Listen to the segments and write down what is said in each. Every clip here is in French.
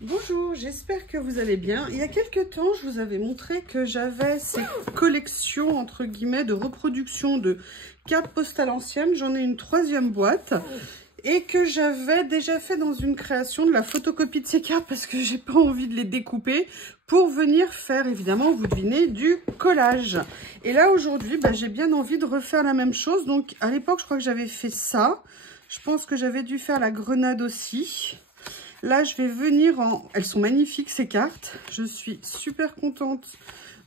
Bonjour, j'espère que vous allez bien. Il y a quelques temps, je vous avais montré que j'avais ces collections, entre guillemets, de reproduction de cartes postales anciennes. J'en ai une troisième boîte et que j'avais déjà fait dans une création de la photocopie de ces cartes parce que j'ai pas envie de les découper pour venir faire, évidemment, vous devinez, du collage. Et là, aujourd'hui, j'ai bien envie de refaire la même chose. Donc, à l'époque, je crois que j'avais fait ça. Je pense que j'avais dû faire la grenade aussi. Là, je vais venir en... Elles sont magnifiques, ces cartes. Je suis super contente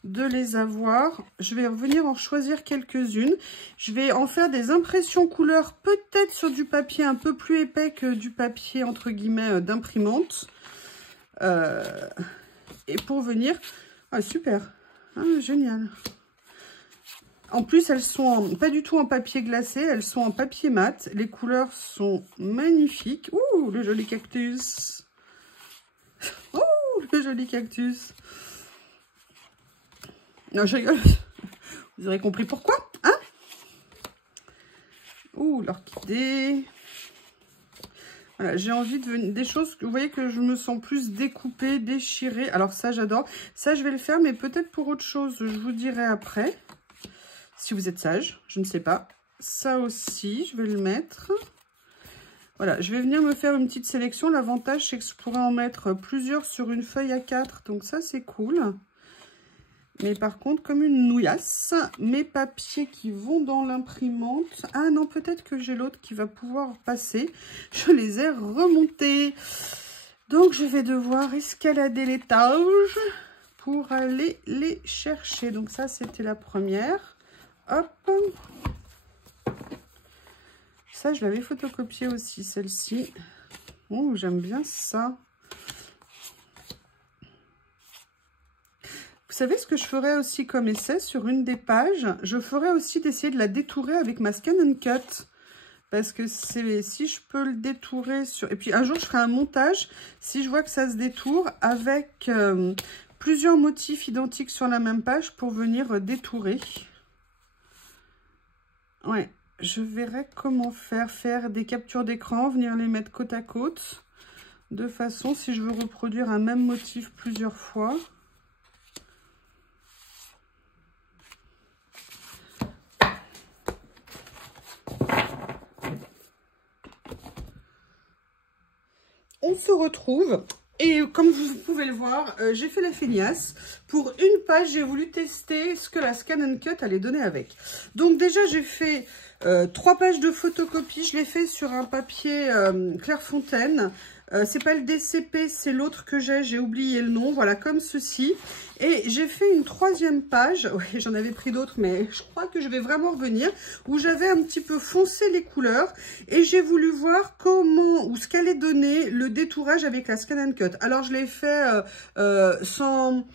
de les avoir. Je vais revenir en choisir quelques-unes. Je vais en faire des impressions couleurs, peut-être sur du papier un peu plus épais que du papier, entre guillemets, d'imprimante. Et pour venir... Ah, super. Ah, génial. En plus, elles sont pas du tout en papier glacé, elles sont en papier mat. Les couleurs sont magnifiques. Ouh, le joli cactus. Ouh, le joli cactus. Non, je rigole. Vous aurez compris pourquoi, hein? Ouh, l'orchidée. Voilà, j'ai envie de des choses, vous voyez que je me sens plus découpée, déchirée. Alors ça, j'adore. Ça, je vais le faire, mais peut-être pour autre chose, je vous dirai après. Si vous êtes sage, je ne sais pas. Ça aussi, je vais le mettre. Voilà, je vais venir me faire une petite sélection. L'avantage, c'est que je pourrais en mettre plusieurs sur une feuille A4. Donc ça, c'est cool. Mais par contre, comme une nouillasse, mes papiers qui vont dans l'imprimante... Ah non, peut-être que j'ai l'autre qui va pouvoir passer. Je les ai remontés. Donc, je vais devoir escalader l'étage pour aller les chercher. Donc ça, c'était la première. Hop, ça je l'avais photocopié aussi, celle-ci. Oh, j'aime bien ça. Vous savez ce que je ferais aussi comme essai sur une des pages? Je ferais aussi d'essayer de la détourer avec ma Scan & Cut. Parce que si je peux le détourer sur... Et puis un jour, je ferai un montage, si je vois que ça se détourne, avec plusieurs motifs identiques sur la même page pour venir détourer. Ouais, je verrai comment faire des captures d'écran, venir les mettre côte à côte, de façon, si je veux reproduire un même motif plusieurs fois. On se retrouve. Et comme vous pouvez le voir, j'ai fait la feignasse. Pour une page, j'ai voulu tester ce que la Scan & Cut allait donner avec. Donc déjà, j'ai fait 3 pages de photocopie. Je l'ai fait sur un papier Clairefontaine. C'est pas le DCP, c'est l'autre que j'ai oublié le nom. Voilà, comme ceci. Et j'ai fait une 3e page. Oui, j'en avais pris d'autres, mais je crois que je vais vraiment revenir. Où j'avais un petit peu foncé les couleurs. Et j'ai voulu voir comment, ou ce qu'allait donner le détourage avec la Scan & Cut. Alors, je l'ai fait sans...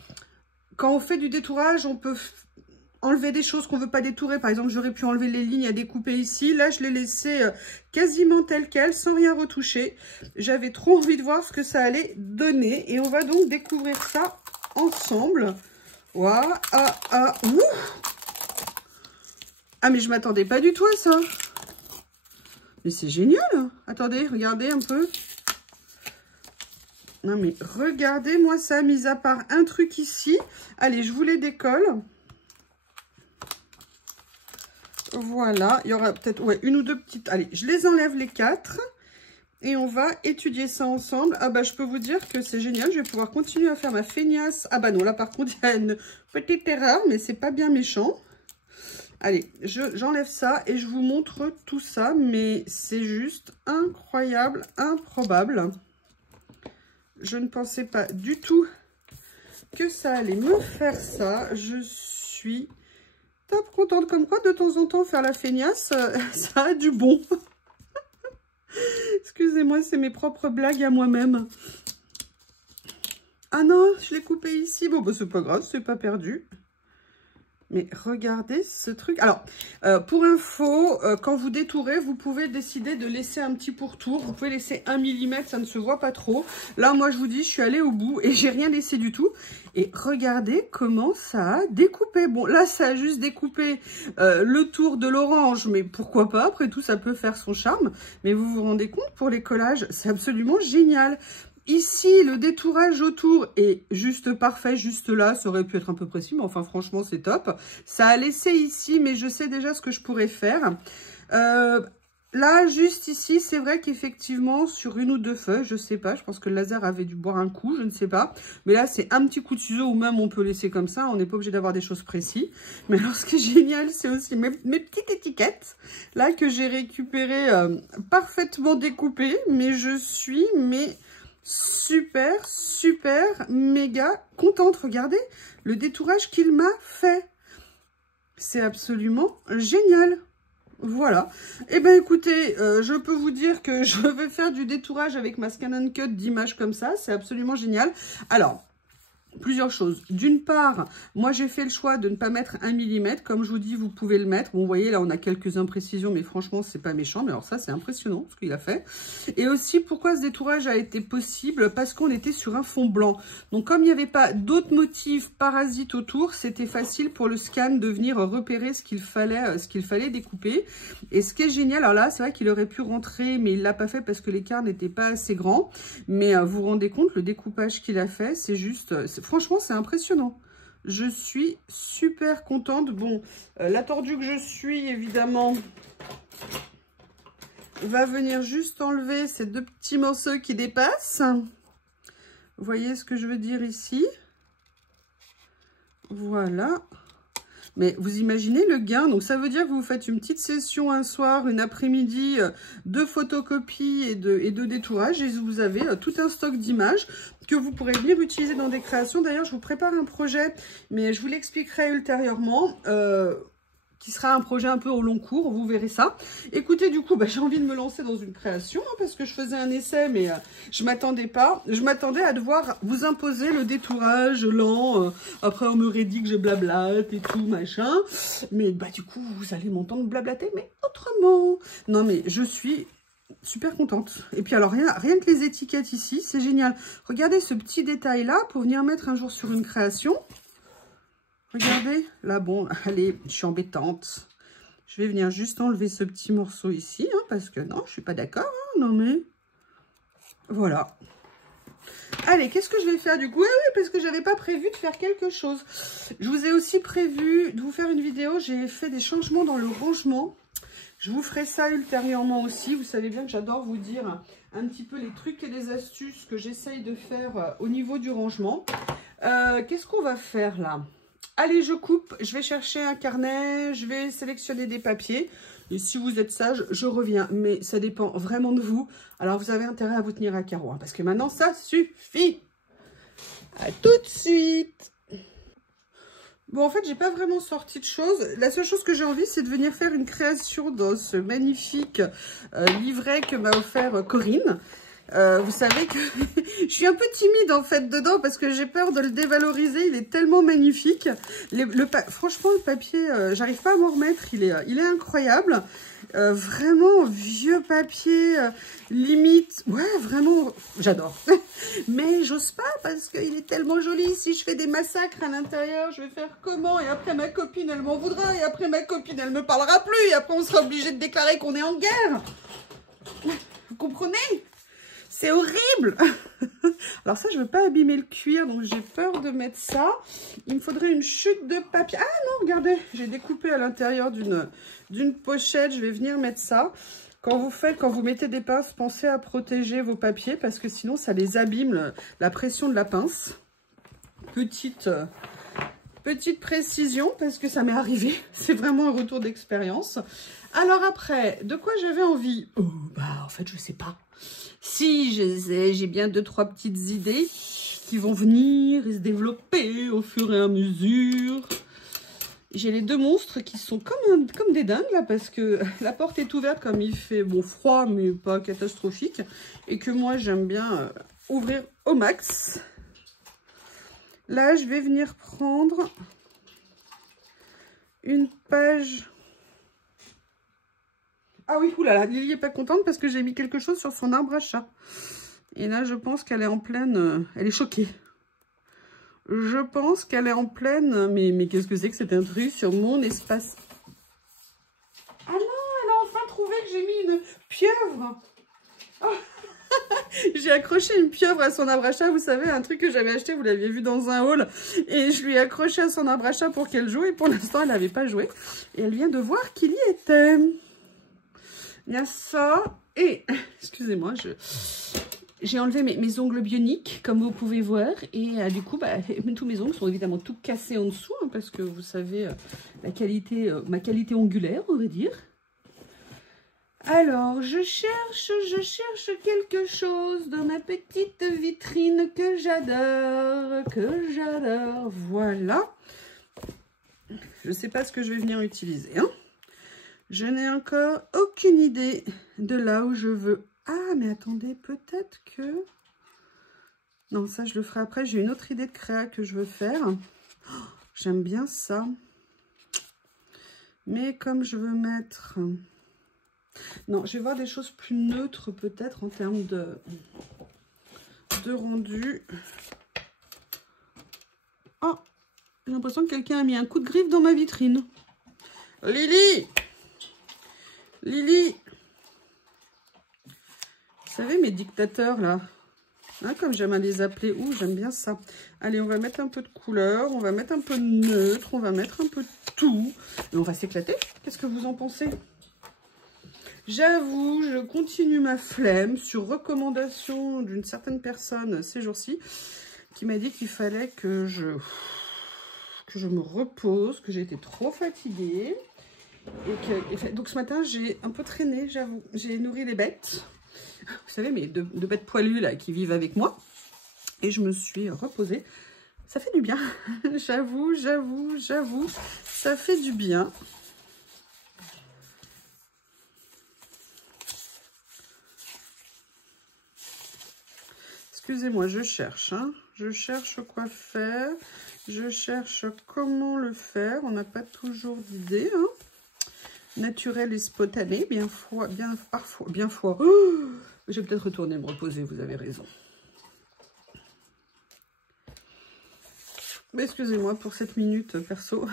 Quand on fait du détourage, on peut enlever des choses qu'on ne veut pas détourer. Par exemple, j'aurais pu enlever les lignes à découper ici. Là, je l'ai laissé quasiment tel quel, sans rien retoucher. J'avais trop envie de voir ce que ça allait donner. Et on va donc découvrir ça ensemble. Voilà. Ouh. Ah, mais je m'attendais pas du tout à ça. Mais c'est génial. Attendez, regardez un peu. Non, mais regardez-moi ça, mis à part un truc ici. Allez, je vous les décolle. Voilà, il y aura peut-être une ou deux petites... Allez, je les enlève les 4 et on va étudier ça ensemble. Ah je peux vous dire que c'est génial, je vais pouvoir continuer à faire ma feignasse. Ah non, là par contre, il y a une petite erreur, mais c'est pas bien méchant. Allez, j'enlève ça et je vous montre tout ça, mais c'est juste incroyable, improbable. Je ne pensais pas du tout que ça allait me faire ça. Je suis... top contente, comme quoi de temps en temps faire la feignasse, ça a du bon. Excusez-moi, c'est mes propres blagues à moi-même. Ah non, je l'ai coupé ici. Bon, c'est pas grave, c'est pas perdu. Mais regardez ce truc. Alors, pour info, quand vous détourez, vous pouvez décider de laisser un petit pourtour. Vous pouvez laisser 1 mm, ça ne se voit pas trop. Là, moi, je vous dis, je suis allée au bout et j'ai rien laissé du tout. Et regardez comment ça a découpé. Bon, là, ça a juste découpé le tour de l'orange, mais pourquoi pas? Après tout, ça peut faire son charme. Mais vous vous rendez compte, pour les collages, c'est absolument génial. ici, le détourage autour est juste parfait, juste là. Ça aurait pu être un peu précis, mais enfin, franchement, c'est top. Ça a laissé ici, mais je sais déjà ce que je pourrais faire. Là, juste ici, c'est vrai qu'effectivement, sur une ou deux feuilles, je sais pas, je pense que le laser avait dû boire un coup, je ne sais pas. Mais là, c'est un petit coup de ciseau ou même on peut laisser comme ça, on n'est pas obligé d'avoir des choses précises. Mais alors, ce qui est génial, c'est aussi mes petites étiquettes, là, que j'ai récupérées parfaitement découpées. Mais je suis, super, méga contente. Regardez le détourage qu'il m'a fait. C'est absolument génial. Voilà. Et ben écoutez, je peux vous dire que je vais faire du détourage avec ma Scan & Cut d'images comme ça. C'est absolument génial. Alors, plusieurs choses. D'une part, moi j'ai fait le choix de ne pas mettre 1 mm. Comme je vous dis, vous pouvez le mettre. Bon, vous voyez, là on a quelques imprécisions, mais franchement, c'est pas méchant. Mais alors ça, c'est impressionnant ce qu'il a fait. Et aussi, pourquoi ce détourage a été possible? Parce qu'on était sur un fond blanc. Donc, comme il n'y avait pas d'autres motifs parasites autour, c'était facile pour le scan de venir repérer ce qu'il fallait découper. Et ce qui est génial, alors là, c'est vrai qu'il aurait pu rentrer, mais il l'a pas fait parce que l'écart n'était pas assez grand. Mais vous vous rendez compte, le découpage qu'il a fait, c'est juste... franchement, c'est impressionnant. Je suis super contente. Bon, la tordue que je suis, évidemment, va venir juste enlever ces deux petits morceaux qui dépassent. Vous voyez ce que je veux dire ici? Voilà. Mais vous imaginez le gain, donc ça veut dire que vous faites une petite session un soir, une après-midi de photocopie et de détourage et vous avez tout un stock d'images que vous pourrez venir utiliser dans des créations. D'ailleurs, je vous prépare un projet, mais je vous l'expliquerai ultérieurement, qui sera un projet un peu au long cours, vous verrez ça. Écoutez, du coup, j'ai envie de me lancer dans une création, parce que je faisais un essai, mais je m'attendais pas. Je m'attendais à devoir vous imposer le détourage lent. Après, on m'aurait dit que je blablate et tout, machin. Mais du coup, vous allez m'entendre blablater, mais autrement. Non, mais je suis super contente. Et puis alors, rien que les étiquettes ici, c'est génial. Regardez ce petit détail-là pour venir mettre un jour sur une création. Regardez, là, bon, allez, je suis embêtante. Je vais venir juste enlever ce petit morceau ici, hein, parce que non, je suis pas d'accord, hein, non mais... Voilà. Allez, qu'est-ce que je vais faire du coup? Oui, parce que j'avais pas prévu de faire quelque chose. Je vous ai aussi prévu de vous faire une vidéo. J'ai fait des changements dans le rangement. Je vous ferai ça ultérieurement aussi. Vous savez bien que j'adore vous dire un petit peu les trucs et les astuces que j'essaye de faire au niveau du rangement. Qu'est-ce qu'on va faire là? Allez, je coupe, je vais chercher un carnet, je vais sélectionner des papiers. Et si vous êtes sage, je reviens. Mais ça dépend vraiment de vous. Alors, vous avez intérêt à vous tenir à carreau. Hein, parce que maintenant, ça suffit. À tout de suite. Bon, en fait, j'ai pas vraiment sorti de choses. La seule chose que j'ai envie, c'est de venir faire une création dans ce magnifique livret que m'a offert Corinne. Vous savez que je suis un peu timide en fait dedans parce que j'ai peur de le dévaloriser. Il est tellement magnifique. Franchement, le papier, j'arrive pas à m'en remettre. Il est incroyable. Vraiment vieux papier, limite. Ouais, vraiment, j'adore. Mais j'ose pas parce qu'il est tellement joli. Si je fais des massacres à l'intérieur, je vais faire comment? Et après ma copine, elle m'en voudra. Et après ma copine, elle me parlera plus. Et après, on sera obligé de déclarer qu'on est en guerre. Vous comprenez? C'est horrible. Alors ça, je ne veux pas abîmer le cuir, donc j'ai peur de mettre ça. Il me faudrait une chute de papier. Ah non, regardez, j'ai découpé à l'intérieur d'une pochette. Je vais venir mettre ça. Quand vous mettez des pinces, pensez à protéger vos papiers parce que sinon, ça les abîme, la pression de la pince. Petite précision parce que ça m'est arrivé. C'est vraiment un retour d'expérience. Alors après, de quoi j'avais envie? Oh, en fait, je sais pas. Si, j'ai bien 2-3 petites idées qui vont venir et se développer au fur et à mesure. J'ai les deux monstres qui sont comme des dingues là parce que la porte est ouverte comme il fait froid mais pas catastrophique et que moi j'aime bien ouvrir au max. Là, je vais venir prendre une page... Ah oui, oulala, Lily n'est pas contente parce que j'ai mis quelque chose sur son arbre à chat. Et là, je pense qu'elle est en pleine... elle est choquée. Je pense qu'elle est en pleine... Mais qu'est-ce que c'est que cet intrus sur mon espace? Ah non, elle a enfin trouvé que j'ai mis une pieuvre. Oh. J'ai accroché une pieuvre à son arbre à chat, vous savez, un truc que j'avais acheté, vous l'aviez vu dans un haul. Et je lui ai accroché à son arbre à chat pour qu'elle joue. Et pour l'instant, elle n'avait pas joué. Et elle vient de voir qu'il y était. Il y a ça. Et, excusez-moi, j'ai enlevé mes ongles bioniques, comme vous pouvez voir. Et du coup, bah, tous mes ongles sont évidemment tout cassés en dessous. Hein, parce que vous savez, ma qualité ongulaire, on va dire. Alors, je cherche quelque chose dans ma petite vitrine que j'adore, Voilà. Je ne sais pas ce que je vais venir utiliser. Hein. Je n'ai encore aucune idée de là où je veux. Ah, mais attendez, peut-être que... Non, ça, je le ferai après. J'ai une autre idée de créa que je veux faire. Oh, j'aime bien ça. Mais comme je veux mettre... Non, je vais voir des choses plus neutres peut-être en termes de rendu. Oh, j'ai l'impression que quelqu'un a mis un coup de griffe dans ma vitrine. Lily! Lily! Vous savez, mes dictateurs là, hein, comme j'aime à les appeler, ouh, j'aime bien ça. Allez, on va mettre un peu de couleur, on va mettre un peu de neutre, on va mettre un peu de tout. Et on va s'éclater. Qu'est-ce que vous en pensez ? J'avoue, je continue ma flemme sur recommandation d'une certaine personne ces jours-ci qui m'a dit qu'il fallait que je me repose, que j'étais trop fatiguée. Donc ce matin, j'ai un peu traîné, j'avoue. J'ai nourri les bêtes. Vous savez, mes deux bêtes poilues là, qui vivent avec moi. Et je me suis reposée. Ça fait du bien. J'avoue, ça fait du bien. Excusez-moi, je cherche. Hein. Je cherche quoi faire. Je cherche comment le faire. On n'a pas toujours d'idée. Hein. Naturel et spontané. Bien froid. Oh, je vais peut-être retourner me reposer, vous avez raison. Mais excusez-moi pour cette minute perso.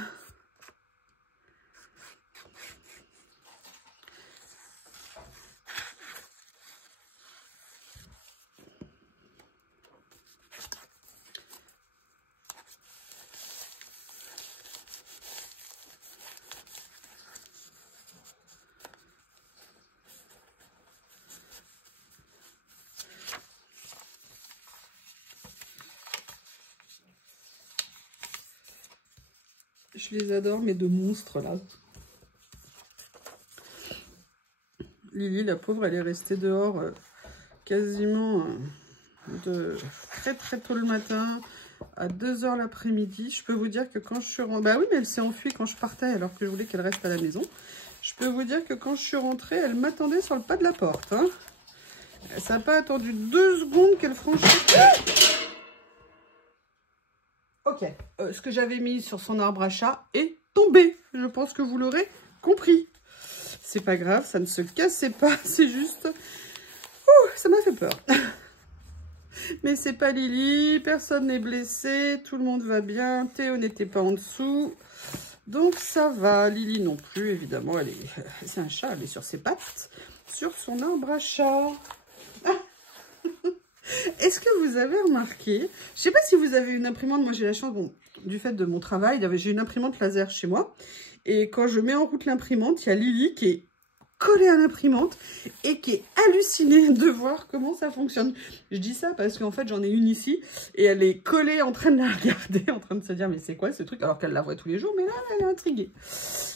Je les adore, mes deux monstres là. Lily, la pauvre, elle est restée dehors quasiment de très tôt le matin à 2 h l'après-midi. Je peux vous dire que quand je suis rentrée... Bah oui, mais elle s'est enfuie quand je partais alors que je voulais qu'elle reste à la maison. Je peux vous dire que quand je suis rentrée, elle m'attendait sur le pas de la porte. Hein. Ça n'a pas attendu 2 secondes qu'elle franchisse... Ok, ce que j'avais mis sur son arbre à chat est tombé. Je pense que vous l'aurez compris. C'est pas grave, ça ne se cassait pas, c'est juste... Ouh, ça m'a fait peur. Mais c'est pas Lily, personne n'est blessé, tout le monde va bien. Théo n'était pas en dessous. Donc ça va, Lily non plus, évidemment, c'est un chat, elle est sur ses pattes, sur son arbre à chat. Est-ce que vous avez remarqué, je ne sais pas si vous avez une imprimante, moi j'ai la chance, bon, du fait de mon travail, j'ai une imprimante laser chez moi, et quand je mets en route l'imprimante, il y a Lily qui est collée à l'imprimante et qui est hallucinée de voir comment ça fonctionne. Je dis ça parce qu'en fait j'en ai une ici, et elle est collée en train de la regarder, en train de se dire mais c'est quoi ce truc, alors qu'elle la voit tous les jours, mais là elle est intriguée.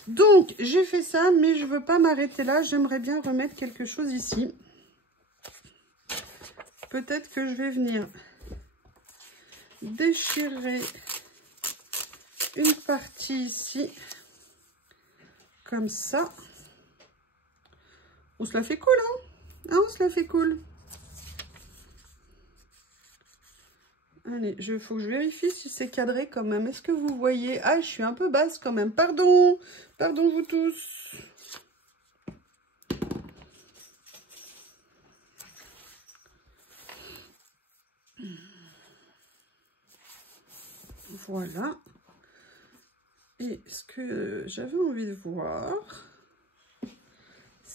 Donc j'ai fait ça, mais je ne veux pas m'arrêter là, j'aimerais bien remettre quelque chose ici. Peut-être que je vais venir déchirer une partie ici, comme ça. On se la fait cool, hein, on se la fait cool. Allez, faut que je vérifie si c'est cadré quand même. Est-ce que vous voyez? Ah, je suis un peu basse quand même. Pardon, pardon vous tous. Voilà. Et ce que j'avais envie de voir,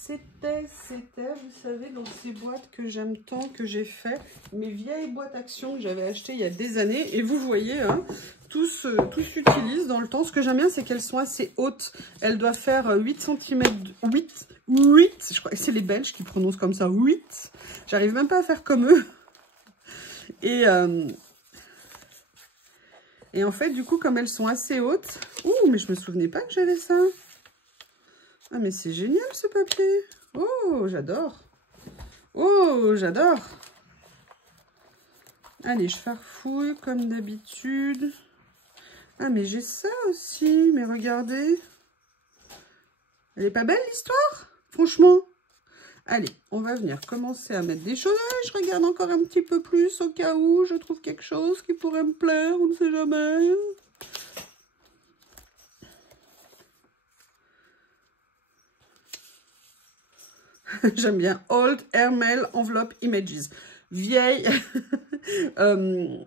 c'était, vous savez, dans ces boîtes que j'aime tant, que j'ai fait, mes vieilles boîtes Action que j'avais achetées il y a des années. Et vous voyez, hein, tout s'utilise dans le temps. Ce que j'aime bien, c'est qu'elles sont assez hautes. Elles doivent faire 8 cm, 8, je crois que c'est les Belges qui prononcent comme ça, 8. J'arrive même pas à faire comme eux. Et en fait, du coup, comme elles sont assez hautes... Ouh, mais je me souvenais pas que j'avais ça. Ah, mais c'est génial, ce papier. Oh, j'adore. Oh, j'adore. Allez, je farfouille comme d'habitude. Ah, mais j'ai ça aussi. Mais regardez. Elle est pas belle, l'histoire? Franchement. Allez, on va venir commencer à mettre des choses. Ah, je regarde encore un petit peu plus au cas où je trouve quelque chose qui pourrait me plaire. On ne sait jamais. J'aime bien. Old Airmail Envelope Images. Vieille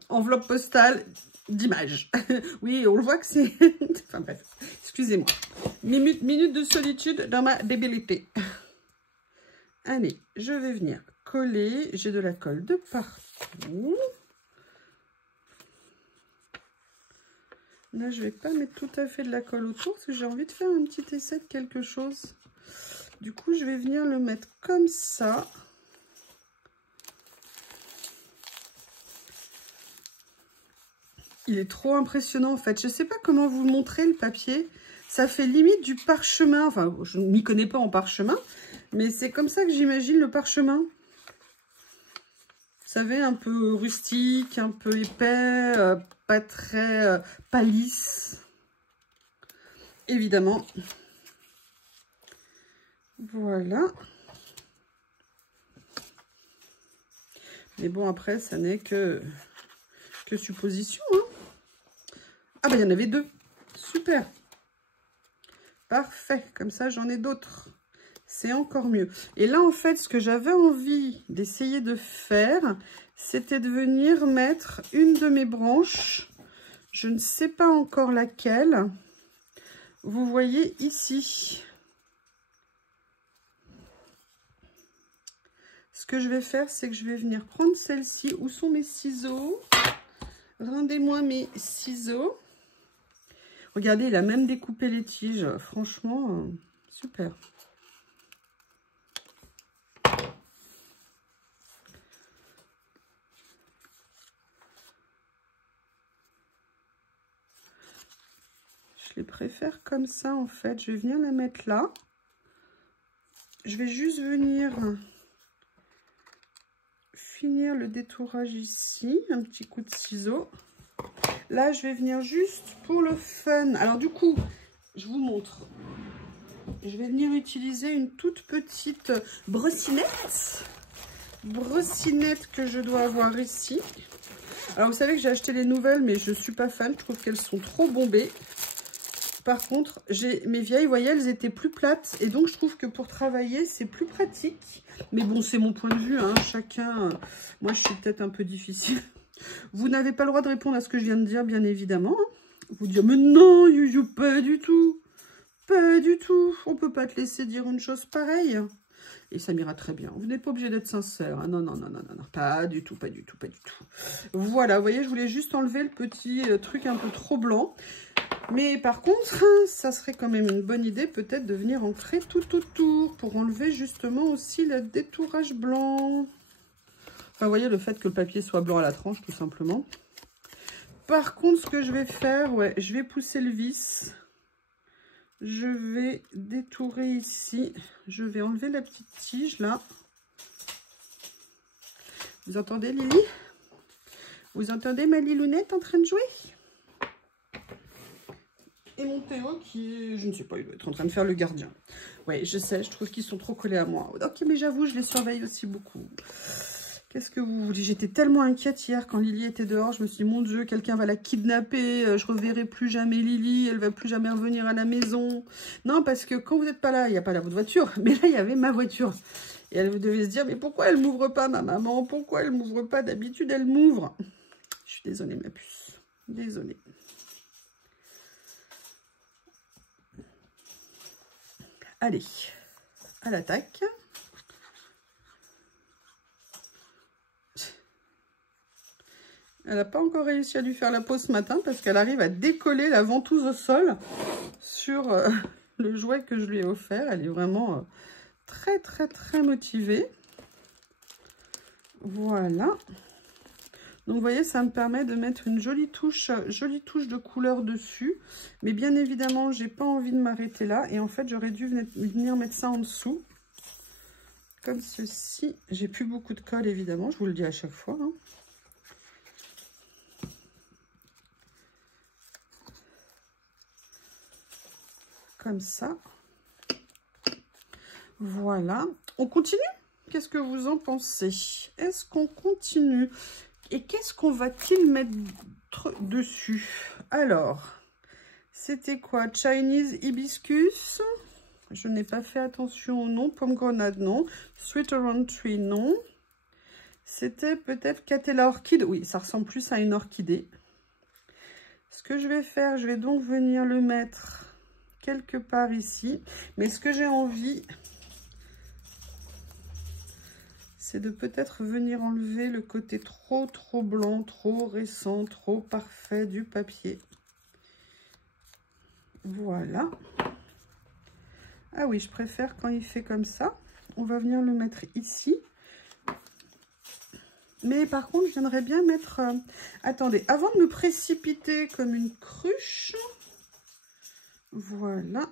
enveloppe postale d'images. Oui, on le voit que c'est... Enfin bref, excusez-moi. Minute de solitude dans ma débilité. Allez, je vais venir coller. J'ai de la colle de partout. Là, je vais pas mettre tout à fait de la colle autour parce que j'ai envie de faire un petit essai de quelque chose. Du coup, je vais venir le mettre comme ça. Il est trop impressionnant en fait. Je ne sais pas comment vous montrer le papier. Ça fait limite du parchemin. Enfin, je ne m'y connais pas en parchemin. Mais c'est comme ça que j'imagine le parchemin. Vous savez, un peu rustique, un peu épais, pas très pas lisse. Évidemment. Voilà. Mais bon, après, ça n'est que supposition. Hein. Ah, bah, il y en avait deux. Super. Parfait. Comme ça, j'en ai d'autres. C'est encore mieux. Et là, en fait, ce que j'avais envie d'essayer de faire, c'était de venir mettre une de mes branches. Je ne sais pas encore laquelle. Vous voyez ici. Ce que je vais faire, c'est que je vais venir prendre celle-ci. Où sont mes ciseaux? Rendez-moi mes ciseaux. Regardez, il a même découpé les tiges. Franchement, super. Je les préfère comme ça, en fait. Je vais venir la mettre là. Je vais juste venir finir le détourage ici. Un petit coup de ciseau. Là, je vais venir juste pour le fun. Alors, du coup, je vous montre. Je vais venir utiliser une toute petite brossinette. Brossinette que je dois avoir ici. Alors, vous savez que j'ai acheté les nouvelles, mais je ne suis pas fan. Je trouve qu'elles sont trop bombées. Par contre, j'ai mes vieilles, vous voyez, elles étaient plus plates. Et donc, je trouve que pour travailler, c'est plus pratique. Mais bon, c'est mon point de vue. Hein. Chacun... Moi, je suis peut-être un peu difficile. Vous n'avez pas le droit de répondre à ce que je viens de dire, bien évidemment. Hein. Vous dire, mais non, Yuyu, pas du tout. Pas du tout. On peut pas te laisser dire une chose pareille. Et ça m'ira très bien. Vous n'êtes pas obligé d'être sincère. Hein. Non, non, non, non, non, non. Pas du tout, pas du tout, pas du tout. Voilà, vous voyez, je voulais juste enlever le petit truc un peu trop blanc. Mais par contre, ça serait quand même une bonne idée peut-être de venir ancrer tout autour pour enlever justement aussi le détourage blanc. Enfin, vous voyez, le fait que le papier soit blanc à la tranche, tout simplement. Par contre, ce que je vais faire, ouais, je vais pousser le vis. Je vais détourer ici. Je vais enlever la petite tige, là. Vous entendez, Lily? Vous entendez ma Lilounette en train de jouer? Et mon Théo qui est, je ne sais pas, il doit être en train de faire le gardien. Ouais, je sais, je trouve qu'ils sont trop collés à moi. Ok, mais j'avoue, je les surveille aussi beaucoup. Qu'est-ce que vous voulez? J'étais tellement inquiète hier quand Lily était dehors. Je me suis dit, mon Dieu, quelqu'un va la kidnapper. Je ne reverrai plus jamais Lily. Elle ne va plus jamais revenir à la maison. Non, parce que quand vous n'êtes pas là, il n'y a pas la votre voiture. Mais là, il y avait ma voiture. Et elle devait se dire, mais pourquoi elle ne m'ouvre pas, ma maman? Pourquoi elle ne m'ouvre pas? D'habitude, elle m'ouvre. Je suis désolée, ma puce. Désolée. Allez. à l'attaque. Elle n'a pas encore réussi à lui faire la peau ce matin parce qu'elle arrive à décoller la ventouse au sol sur le jouet que je lui ai offert. Elle est vraiment très motivée. Voilà. Donc vous voyez, ça me permet de mettre une jolie touche de couleur dessus. Mais bien évidemment, j'ai pas envie de m'arrêter là. Et en fait, j'aurais dû venir mettre ça en dessous. Comme ceci. J'ai plus beaucoup de colle évidemment, je vous le dis à chaque fois. Hein. Comme ça. Voilà. On continue? Qu'est-ce que vous en pensez? Est-ce qu'on continue? Et qu'est-ce qu'on va-t-il mettre dessus? Alors, c'était quoi? Chinese hibiscus. Je n'ai pas fait attention au nom. Pomme grenade, non. Sweet around tree, non. C'était peut-être Catella orchide. Oui, ça ressemble plus à une orchidée. Ce que je vais faire, je vais donc venir le mettre quelque part ici. Mais ce que j'ai envie, c'est de peut-être venir enlever le côté trop blanc, trop récent, trop parfait du papier. Voilà. Ah oui, je préfère quand il fait comme ça. On va venir le mettre ici. Mais par contre, j'aimerais bien mettre... attendez, avant de me précipiter comme une cruche, voilà,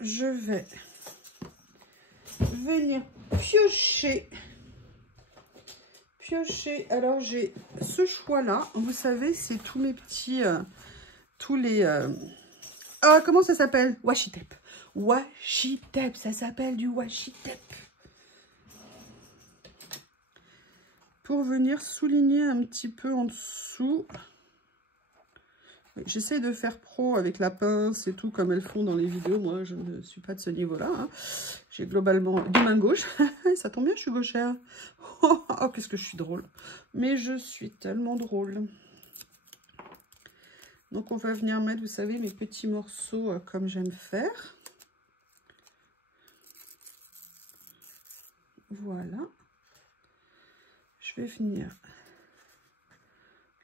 je vais venir piocher. Alors, j'ai ce choix-là. Vous savez, c'est tous mes petits... tous les... Ah, comment ça s'appelle? Washi tape. Washi tape, ça s'appelle du washi tape. Pour venir souligner un petit peu en dessous. J'essaie de faire pro avec la pince et tout comme elles font dans les vidéos. Moi, je ne suis pas de ce niveau-là. Hein. J'ai globalement deux mains gauches. Ça tombe bien, je suis gauchère. Oh, qu'est-ce que je suis drôle. Mais je suis tellement drôle. Donc, on va venir mettre, vous savez, mes petits morceaux comme j'aime faire. Voilà. Je vais venir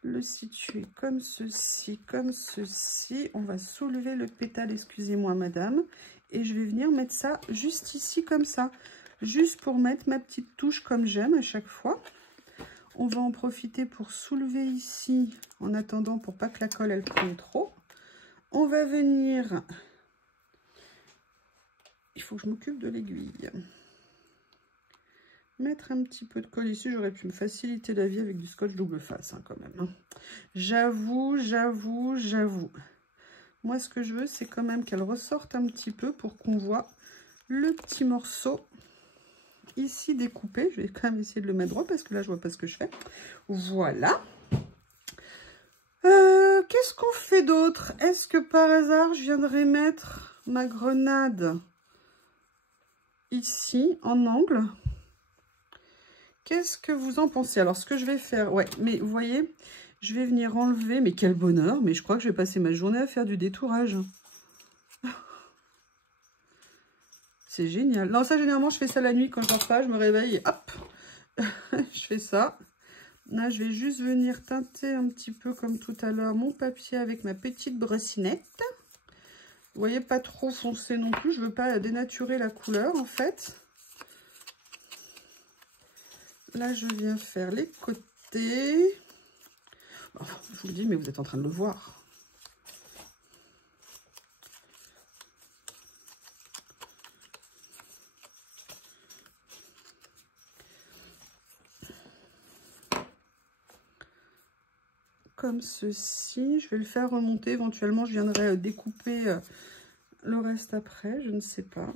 le situer comme ceci, comme ceci. On va soulever le pétale, excusez-moi madame. Et je vais venir mettre ça juste ici comme ça. Juste pour mettre ma petite touche comme j'aime à chaque fois. On va en profiter pour soulever ici, en attendant pour pas que la colle elle prenne trop. On va venir... Il faut que je m'occupe de l'aiguille. Mettre un petit peu de colle ici, j'aurais pu me faciliter la vie avec du scotch double face hein, quand même. Hein. J'avoue. Moi, ce que je veux, c'est quand même qu'elle ressorte un petit peu pour qu'on voit le petit morceau ici découpé. Je vais quand même essayer de le mettre droit parce que là, je vois pas ce que je fais. Voilà. Qu'est-ce qu'on fait d'autre? Est-ce que par hasard, je viendrais mettre ma grenade ici, en angle? Qu'est-ce que vous en pensez? Alors, ce que je vais faire... Ouais, mais vous voyez, je vais venir enlever... Mais quel bonheur! Mais je crois que je vais passer ma journée à faire du détourage. C'est génial. Non, ça, généralement, je fais ça la nuit quand je dors pas. Je me réveille et hop, je fais ça. Là, je vais juste venir teinter un petit peu comme tout à l'heure mon papier avec ma petite brossinette. Vous voyez, pas trop foncé non plus. Je veux pas dénaturer la couleur, en fait. Là, je viens faire les côtés. Enfin, je vous le dis, mais vous êtes en train de le voir. Comme ceci. Je vais le faire remonter. Éventuellement, je viendrai découper le reste après. Je ne sais pas.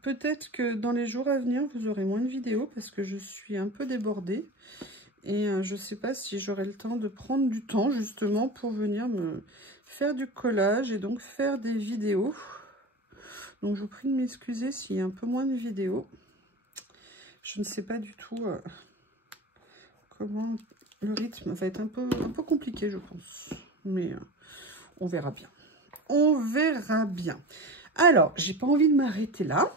Peut-être que dans les jours à venir, vous aurez moins de vidéos parce que je suis un peu débordée. Et je ne sais pas si j'aurai le temps de prendre du temps justement pour venir me faire du collage et donc faire des vidéos. Donc je vous prie de m'excuser s'il y a un peu moins de vidéos. Je ne sais pas du tout comment le rythme va être un peu compliqué, je pense. mais on verra bien. On verra bien. Alors, j'ai pas envie de m'arrêter là.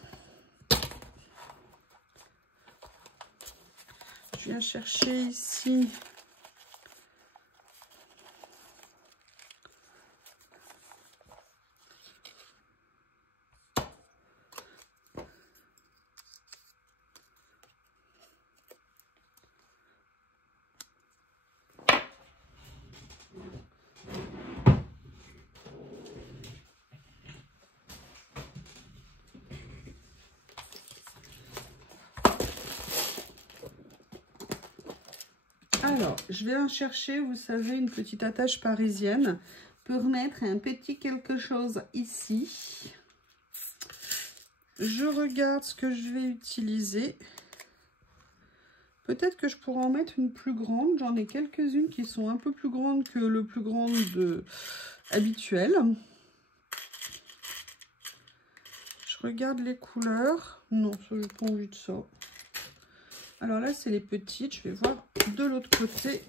Je viens chercher ici alors, je viens chercher, vous savez, une petite attache parisienne pour mettre un petit quelque chose ici. Je regarde ce que je vais utiliser. Peut-être que je pourrais en mettre une plus grande. J'en ai quelques-unes qui sont un peu plus grandes que le plus grand habituel. Je regarde les couleurs. Non, ça, j'ai pas envie de ça. Alors là, c'est les petites. Je vais voir de l'autre côté.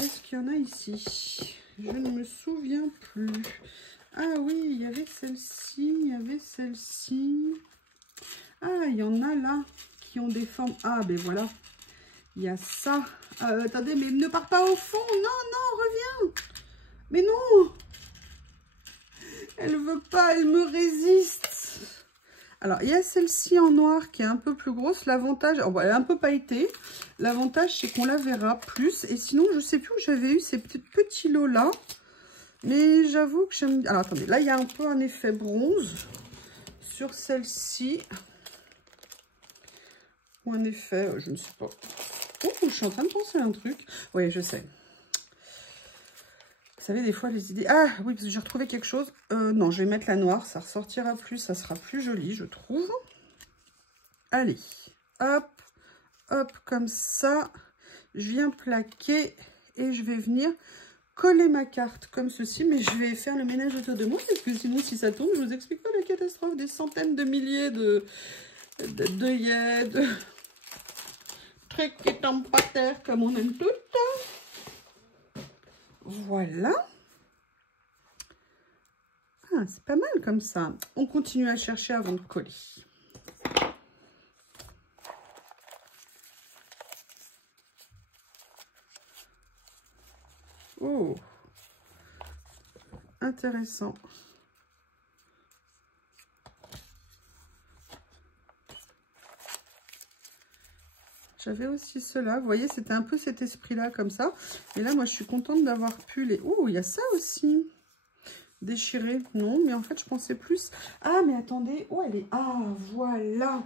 Est-ce qu'il y en a ici? Je ne me souviens plus. Ah oui, il y avait celle-ci, il y avait celle-ci. Ah, il y en a là qui ont des formes. Ah, ben voilà. Il y a ça. Attendez, mais ne pars pas au fond. Non, non, reviens. Mais non. Elle veut pas, elle me résiste. Alors, il y a celle-ci en noir qui est un peu plus grosse. L'avantage, oh, elle est un peu pailletée. L'avantage, c'est qu'on la verra plus. Et sinon, je sais plus où j'avais eu ces petits lots-là. Mais j'avoue que j'aime... Alors, attendez, là, il y a un peu un effet bronze sur celle-ci. Ou un effet, je ne sais pas. Oh, je suis en train de penser à un truc. Oui, je sais. Vous savez, des fois, les idées... Ah, oui, parce que j'ai retrouvé quelque chose. Non, je vais mettre la noire. Ça ressortira plus. Ça sera plus joli, je trouve. Allez. Hop. Hop, comme ça. Je viens plaquer. Et je vais venir coller ma carte comme ceci. Mais je vais faire le ménage autour de moi. Parce que sinon, si ça tombe, je vous explique pas la catastrophe. Des centaines de milliers d'œillets, de trucs qui tombent par terre comme on aime tout. Voilà. Ah, c'est pas mal comme ça. On continue à chercher avant de coller. Oh, intéressant. J'avais aussi cela. Vous voyez, c'était un peu cet esprit-là comme ça. Et là, moi, je suis contente d'avoir pu les... Oh, il y a ça aussi. Déchiré. Non, mais en fait, je pensais plus... Ah, mais attendez. Oh, elle est... Ah, voilà.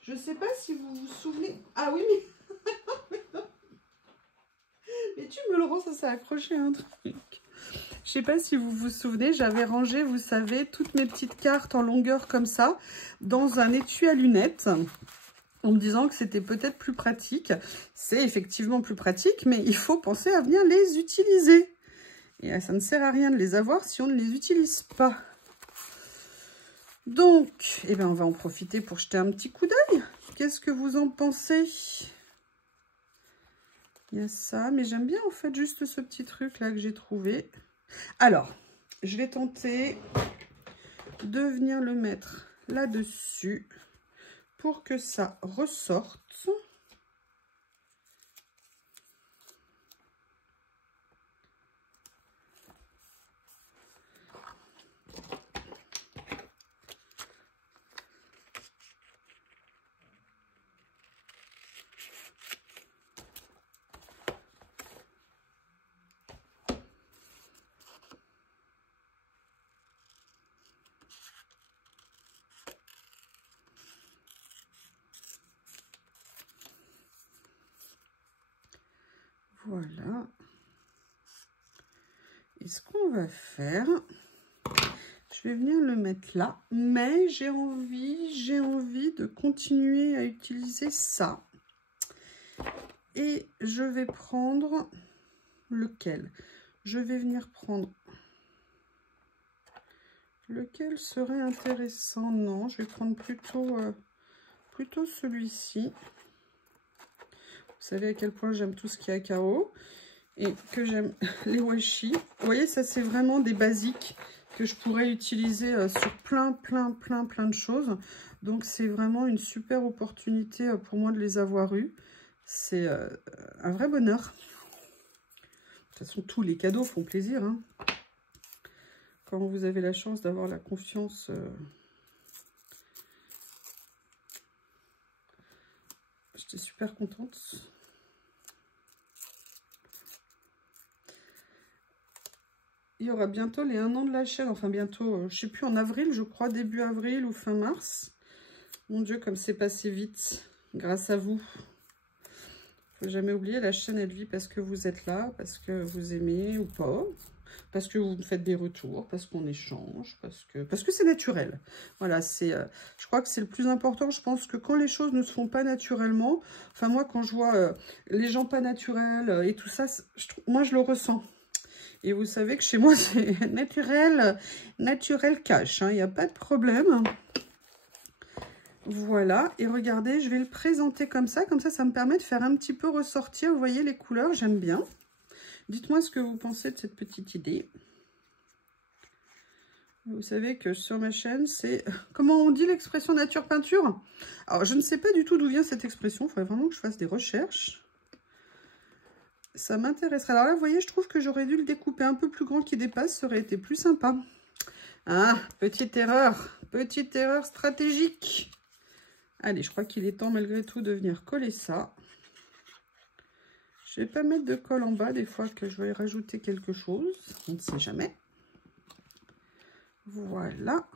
Je sais pas si vous vous souvenez... Ah oui, mais... mais tu me le rends, ça s'est accroché un truc. Je sais pas si vous vous souvenez, j'avais rangé, vous savez, toutes mes petites cartes en longueur comme ça, dans un étui à lunettes, en me disant que c'était peut-être plus pratique. C'est effectivement plus pratique, mais il faut penser à venir les utiliser. Et ça ne sert à rien de les avoir si on ne les utilise pas. Donc, eh ben, on va en profiter pour jeter un petit coup d'œil. Qu'est-ce que vous en pensez? Il y a ça, mais j'aime bien en fait juste ce petit truc là que j'ai trouvé. Alors, je vais tenter de venir le mettre là-dessus pour que ça ressorte. Voilà. Et ce qu'on va faire, je vais venir le mettre là, mais j'ai envie de continuer à utiliser ça. Et je vais prendre lequel? Je vais venir prendre lequel serait intéressant? Non, je vais prendre plutôt celui-ci. Vous savez à quel point j'aime tout ce qui est à carreaux. et que j'aime les washi. Vous voyez, ça c'est vraiment des basiques que je pourrais utiliser sur plein de choses. Donc c'est vraiment une super opportunité pour moi de les avoir eus. C'est un vrai bonheur. De toute façon, tous les cadeaux font plaisir, hein. Quand vous avez la chance d'avoir la confiance... J'étais super contente. Il y aura bientôt les 1 an de la chaîne. Enfin, bientôt, je ne sais plus, en avril, je crois, début avril ou fin mars. Mon Dieu, comme c'est passé vite, grâce à vous. Faut jamais oublier, la chaîne, elle vit parce que vous êtes là, parce que vous aimez ou pas, parce que vous faites des retours, parce qu'on échange, parce que c'est naturel. Voilà, c'est, je crois que c'est le plus important. Je pense que quand les choses ne se font pas naturellement, enfin moi, quand je vois les gens pas naturels et tout ça, moi, je le ressens. Et vous savez que chez moi, c'est naturel cash, hein, il n'y a pas de problème. Voilà, et regardez, je vais le présenter comme ça me permet de faire un petit peu ressortir, vous voyez les couleurs, j'aime bien. Dites-moi ce que vous pensez de cette petite idée. Vous savez que sur ma chaîne, c'est... Comment on dit l'expression nature peinture? Alors, je ne sais pas du tout d'où vient cette expression, il faudrait vraiment que je fasse des recherches. Ça m'intéresserait. Alors là, vous voyez, je trouve que j'aurais dû le découper un peu plus grand qui dépasse, ça aurait été plus sympa. Ah, petite erreur stratégique. Allez, je crois qu'il est temps malgré tout de venir coller ça. Je ne vais pas mettre de colle en bas, des fois que je vais rajouter quelque chose. On ne sait jamais. Voilà.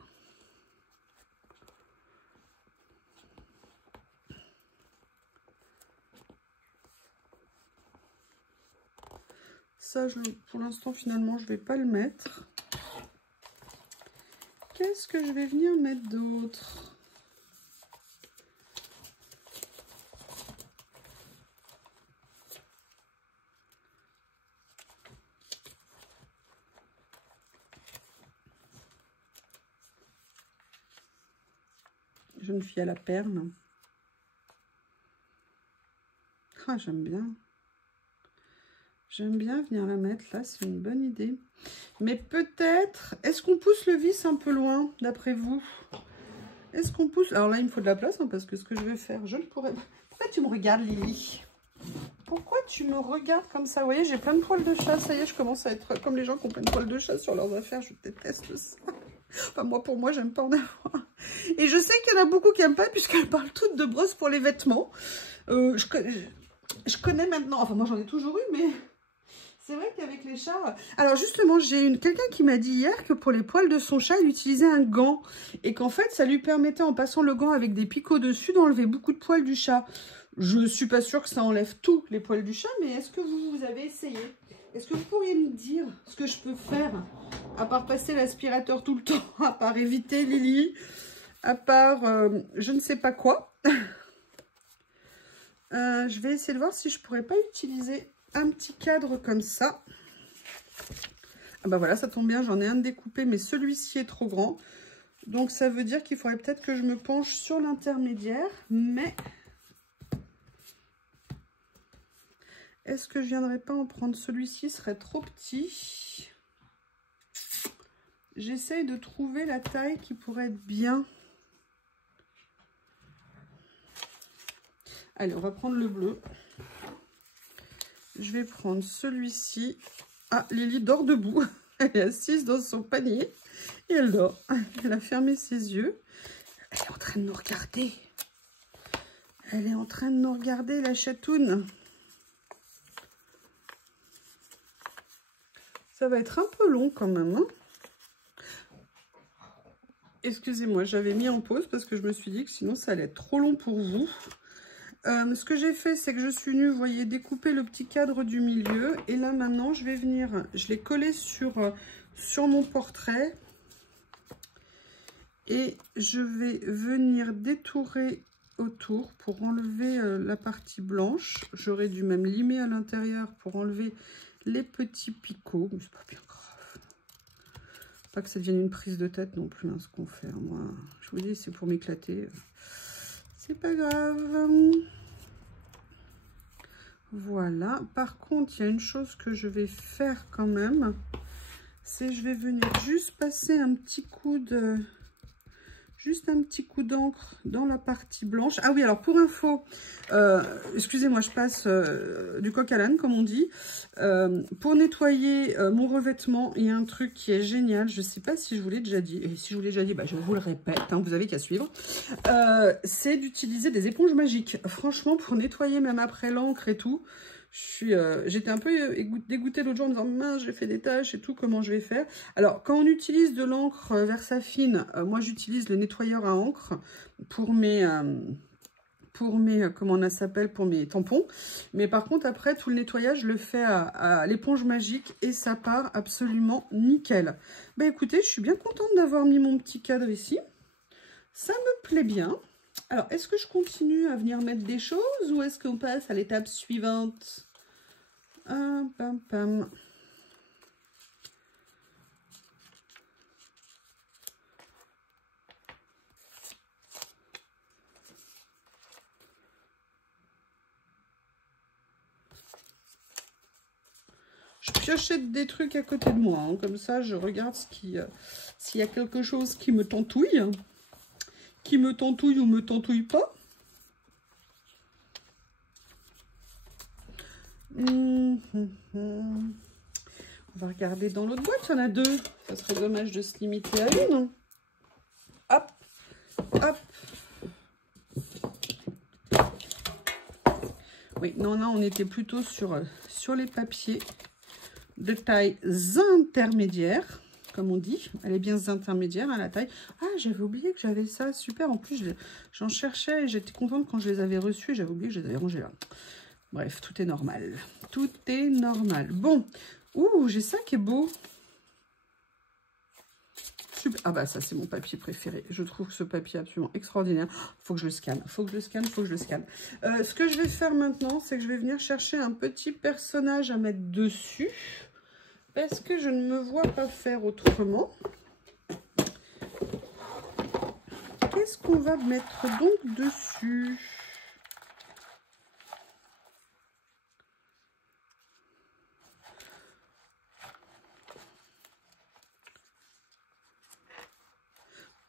Ça, pour l'instant, finalement, je ne vais pas le mettre. Qu'est-ce que je vais venir mettre d'autre ? Jeune fille à la perle. Ah, j'aime bien. J'aime bien venir la mettre là, c'est une bonne idée. Mais peut-être, est-ce qu'on pousse le vis un peu loin, d'après vous? Est-ce qu'on pousse... Alors là, il me faut de la place, hein, parce que ce que je vais faire, je ne pourrais... Pourquoi tu me regardes, Lily? Pourquoi tu me regardes comme ça? Vous voyez, j'ai plein de poils de chat. Ça y est, je commence à être comme les gens qui ont plein de poils de chat sur leurs affaires. Je déteste ça. Enfin, moi, pour moi, j'aime pas en avoir. Et je sais qu'il y en a beaucoup qui n'aiment pas, puisqu'elles parlent toutes de brosse pour les vêtements. Je connais maintenant... Enfin, moi, j'en ai toujours eu, mais... C'est vrai qu'avec les chats... Alors justement, j'ai quelqu'un qui m'a dit hier que pour les poils de son chat, il utilisait un gant. Et qu'en fait, ça lui permettait, en passant le gant avec des picots dessus, d'enlever beaucoup de poils du chat. Je ne suis pas sûre que ça enlève tous les poils du chat, mais est-ce que vous avez essayé? Est-ce que vous pourriez me dire ce que je peux faire, à part passer l'aspirateur tout le temps, à part éviter Lily, à part je ne sais pas quoi. Je vais essayer de voir si je pourrais pas utiliser un petit cadre comme ça. Ah bah voilà, ça tombe bien, j'en ai un de découpé, mais celui-ci est trop grand. Donc ça veut dire qu'il faudrait peut-être que je me penche sur l'intermédiaire, mais est-ce que je viendrai pas en prendre celui-ci? Serait trop petit. J'essaye de trouver la taille qui pourrait être bien. Allez, on va prendre le bleu. Je vais prendre celui-ci. Ah, Lily dort debout. Elle est assise dans son panier et elle dort. Elle a fermé ses yeux. Elle est en train de nous regarder. Elle est en train de nous regarder, la chatoune. Ça va être un peu long quand même, hein. Excusez-moi, j'avais mis en pause parce que je me suis dit que sinon ça allait être trop long pour vous. Ce que j'ai fait, c'est que je suis venue, vous voyez, découper le petit cadre du milieu. Et là, maintenant, je vais venir... Je l'ai collé sur mon portrait. Et je vais venir détourer autour pour enlever la partie blanche. J'aurais dû même limer à l'intérieur pour enlever les petits picots. Mais c'est pas bien grave. Pas que ça devienne une prise de tête non plus, hein, ce qu'on fait. Moi, je vous dis, c'est pour m'éclater. C'est pas grave. Voilà. Par contre, il y a une chose que je vais faire quand même. C'est je vais venir juste passer un petit coup de... Juste un petit coup d'encre dans la partie blanche. Ah oui, alors pour info, excusez-moi, je passe du coq à l'âne, comme on dit. Pour nettoyer mon revêtement, il y a un truc qui est génial. Je ne sais pas si je vous l'ai déjà dit. Et si je vous l'ai déjà dit, bah, je vous le répète, hein, vous avez qu'à suivre. C'est d'utiliser des éponges magiques. Franchement, pour nettoyer même après l'encre et tout, j'étais un peu dégoûtée l'autre jour en me disant mince, j'ai fait des taches et tout, comment je vais faire? Alors quand on utilise de l'encre Versafine, moi j'utilise le nettoyeur à encre pour mes comment on s'appelle, pour mes tampons, mais par contre après tout le nettoyage je le fais à l'éponge magique et ça part absolument nickel. Bah écoutez, je suis bien contente d'avoir mis mon petit cadre ici, ça me plaît bien. Alors est-ce que je continue à venir mettre des choses ou est-ce qu'on passe à l'étape suivante? Pam, pam. Je piochette des trucs à côté de moi, hein. Comme ça je regarde s'il y a quelque chose qui me tentouille ou me tentouille pas. On va regarder dans l'autre boîte, il y en a deux. Ça serait dommage de se limiter à une. Hop, hop. Oui, non, là, on était plutôt sur les papiers de taille intermédiaire, comme on dit. Elle est bien intermédiaire à la taille. Ah, j'avais oublié que j'avais ça. Super, en plus, j'en cherchais et j'étais contente quand je les avais reçus. J'avais oublié que je les avais rangés là. Bref, tout est normal. Tout est normal. Bon. Ouh, j'ai ça qui est beau. Super. Ah bah ça, c'est mon papier préféré. Je trouve ce papier absolument extraordinaire. Faut que je le scanne. Faut que je le scanne. Faut que je le scanne. Ce que je vais faire maintenant, c'est que je vais venir chercher un petit personnage à mettre dessus. Parce que je ne me vois pas faire autrement. Qu'est-ce qu'on va mettre donc dessus ?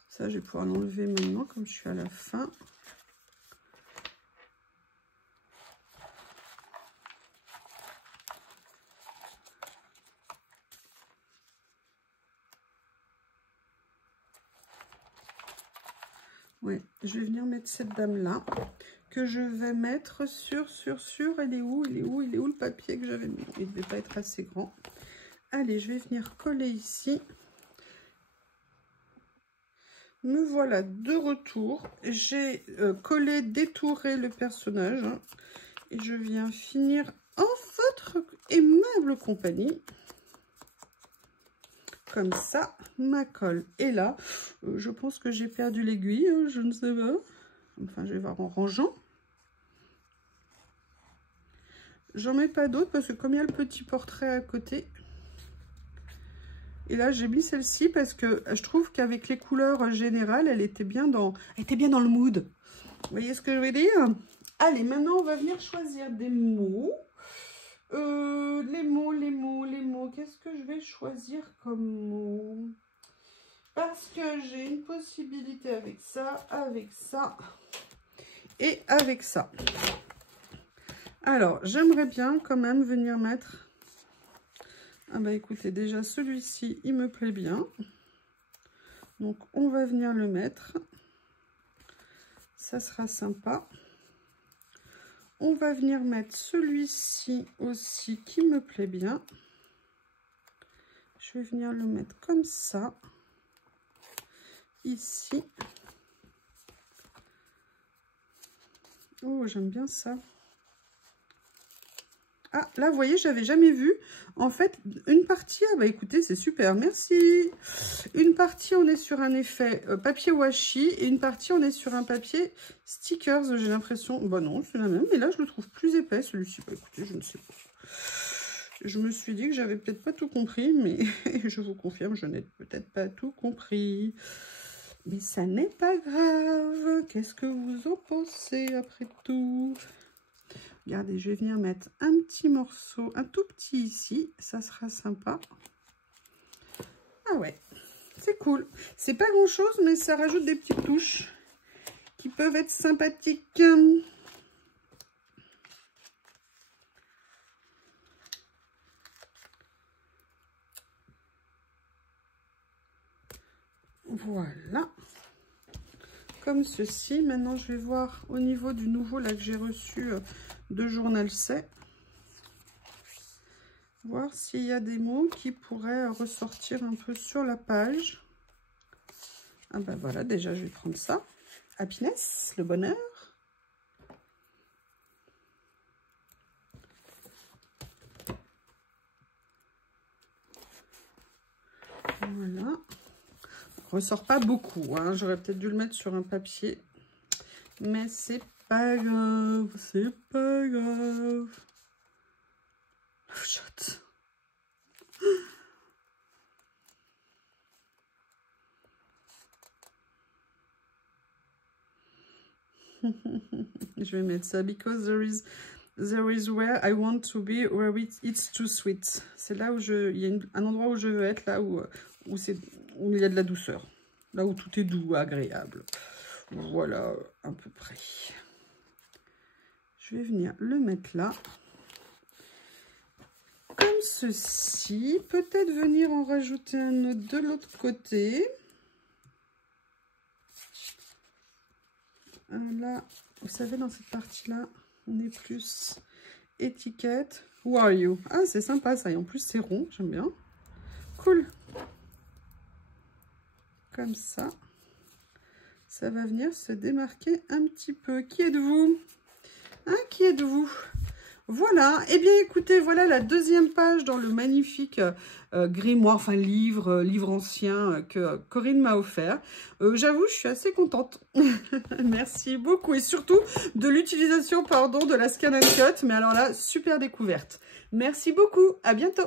Ça, je vais pouvoir l'enlever maintenant, comme je suis à la fin. Ouais, je vais venir mettre cette dame-là, que je vais mettre sur, elle est où, il est où le papier que j'avais mis? Il ne devait pas être assez grand. Allez, je vais venir coller ici. Me voilà de retour. J'ai collé, détouré le personnage. Hein, et je viens finir en votre aimable compagnie. Comme ça, ma colle est là. Je pense que j'ai perdu l'aiguille, hein, je ne sais pas. Enfin, je vais voir en rangeant. J'en mets pas d'autres parce que comme il y a le petit portrait à côté. Et là, j'ai mis celle-ci parce que je trouve qu'avec les couleurs générales, elle était bien dans le mood. Vous voyez ce que je veux dire? Allez, maintenant, on va venir choisir des mots. Les mots. Qu'est-ce que je vais choisir comme mot? Parce que j'ai une possibilité avec ça et avec ça. Alors, j'aimerais bien quand même venir mettre... Ah bah écoutez, déjà celui-ci, il me plaît bien. Donc, on va venir le mettre. Ça sera sympa. On va venir mettre celui-ci aussi qui me plaît bien. Je vais venir le mettre comme ça. Ici. Oh, j'aime bien ça. Ah, là, vous voyez, j'avais jamais vu. En fait, une partie... Ah, bah écoutez, c'est super, merci. Une partie, on est sur un effet papier washi. Et une partie, on est sur un papier stickers, j'ai l'impression. Bah non, c'est la même. Mais là, je le trouve plus épais, celui-ci. Bah écoutez, je ne sais pas. Je me suis dit que j'avais peut-être pas tout compris. Mais je vous confirme, je n'ai peut-être pas tout compris. Mais ça n'est pas grave. Qu'est-ce que vous en pensez, après tout ? Regardez, je vais venir mettre un petit morceau, un tout petit ici. Ça sera sympa. Ah ouais, c'est cool. C'est pas grand chose, mais ça rajoute des petites touches qui peuvent être sympathiques. Voilà. Comme ceci. Maintenant, je vais voir au niveau du nouveau là que j'ai reçu de Journal C. Voir s'il y a des mots qui pourraient ressortir un peu sur la page. Ah ben voilà, déjà je vais prendre ça. Happiness, le bonheur. Voilà. Ressort pas beaucoup, hein. J'aurais peut-être dû le mettre sur un papier. Mais c'est pas grave, c'est pas grave. Shot. Je vais mettre ça. Because there is where I want to be, where it's too sweet. C'est là où il y a un endroit où je veux être, là où il y a de la douceur. Là où tout est doux, agréable. Voilà, à peu près. Je vais venir le mettre là. Comme ceci. Peut-être venir en rajouter un autre de l'autre côté. Là, vous savez, dans cette partie-là, on est plus étiquette. Who are you? Ah, c'est sympa ça. Et en plus, c'est rond. J'aime bien. Cool. Comme ça. Ça va venir se démarquer un petit peu. Qui êtes-vous? Hein, qui êtes-vous? Voilà. Eh bien, écoutez, voilà la deuxième page dans le magnifique grimoire, enfin livre ancien que Corinne m'a offert. J'avoue, je suis assez contente. Merci beaucoup. Et surtout de l'utilisation, pardon, de la Scan & Cut. Mais alors là, super découverte. Merci beaucoup. À bientôt.